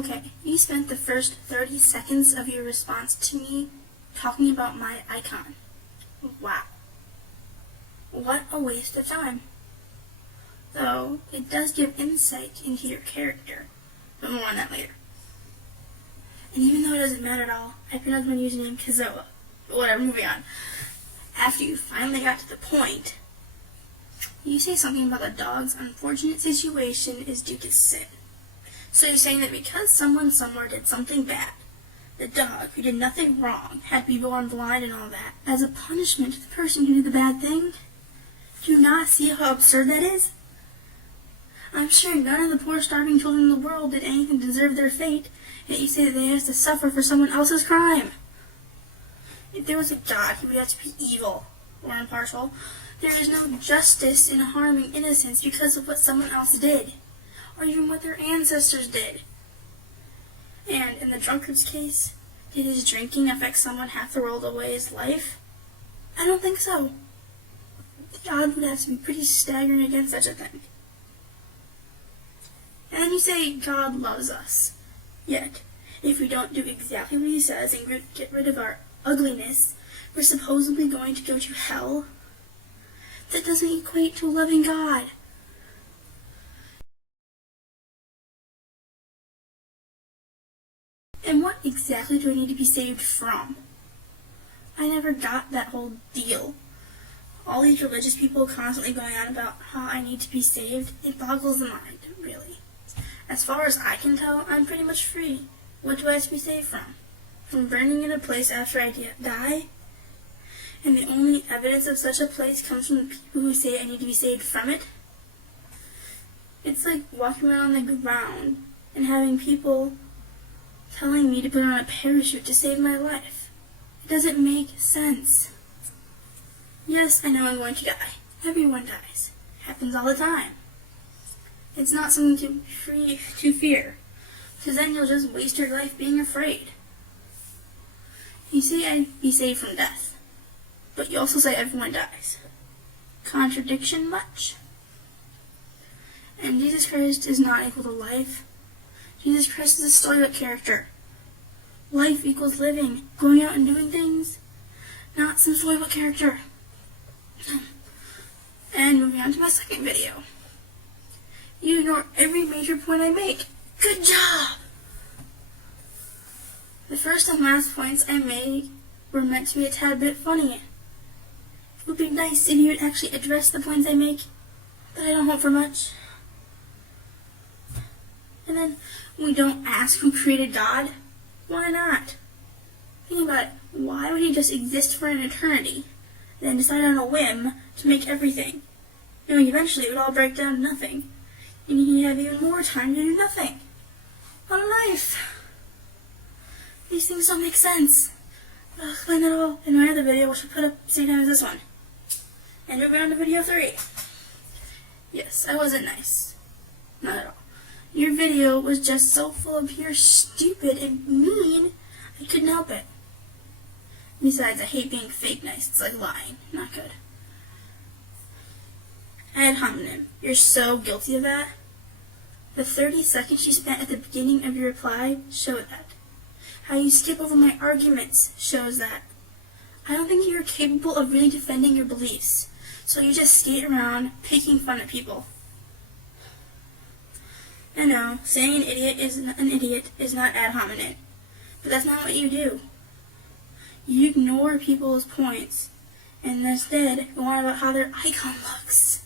Okay, you spent the first 30 seconds of your response to me talking about my icon. Wow. What a waste of time. Though, it does give insight into your character, but more on that later. And even though it doesn't matter at all, I pronounced my username Kezzoa. But whatever, moving on. After you finally got to the point, you say something about the dog's unfortunate situation is due to sin. So you're saying that because someone somewhere did something bad, the dog, who did nothing wrong, had to be born blind and all that, as a punishment to the person who did the bad thing? Do you not see how absurd that is? I'm sure none of the poor starving children in the world did anything to deserve their fate, yet you say that they have to suffer for someone else's crime. If there was a God, he would have to be evil or impartial. There is no justice in harming innocents because of what someone else did, or even what their ancestors did. And in the drunkard's case, did his drinking affect someone half the world away his life? I don't think so. God would have to be pretty staggering against such a thing. And then you say God loves us. Yet, if we don't do exactly what he says and get rid of our ugliness, we're supposedly going to go to hell? That doesn't equate to a loving God. And what exactly do I need to be saved from? I never got that whole deal. All these religious people constantly going on about how I need to be saved, it boggles the mind, really. As far as I can tell, I'm pretty much free. What do I have to be saved from? From burning in a place after I die? And the only evidence of such a place comes from the people who say I need to be saved from it? It's like walking around on the ground and having people telling me to put on a parachute to save my life. It doesn't make sense. Yes, I know I'm going to die. Everyone dies. It happens all the time. It's not something to fear, because then you'll just waste your life being afraid. You say I'd be saved from death, but you also say everyone dies. Contradiction much? And Jesus Christ is not equal to life. Jesus Christ is a storybook character. Life equals living, going out and doing things, not some storybook character. And moving on to my second video. You ignore every major point I make. Good job! The first and last points I made were meant to be a tad bit funny. It would be nice if you would actually address the points I make, but I don't hope for much. And then, we don't ask who created God. Why not? Think about it. Why would he just exist for an eternity, and then decide on a whim to make everything? Knowing eventually it would all break down to nothing, and he'd have even more time to do nothing. What a life! These things don't make sense. I'll explain it all in my other video, which I'll put up at the same time as this one. And moving on to video 3. Yes, I wasn't nice. Not at all. Your video was just so full of pure stupid and mean, I couldn't help it. Besides, I hate being fake nice. It's like lying. Not good. Ad hominem. You're so guilty of that. The 30 seconds you spent at the beginning of your reply show that. How you skip over my arguments shows that. I don't think you're capable of really defending your beliefs, so you just skate around picking fun at people. I know, saying an idiot is not ad hominem, but that's not what you do. You ignore people's points, and instead go on about how their icon looks.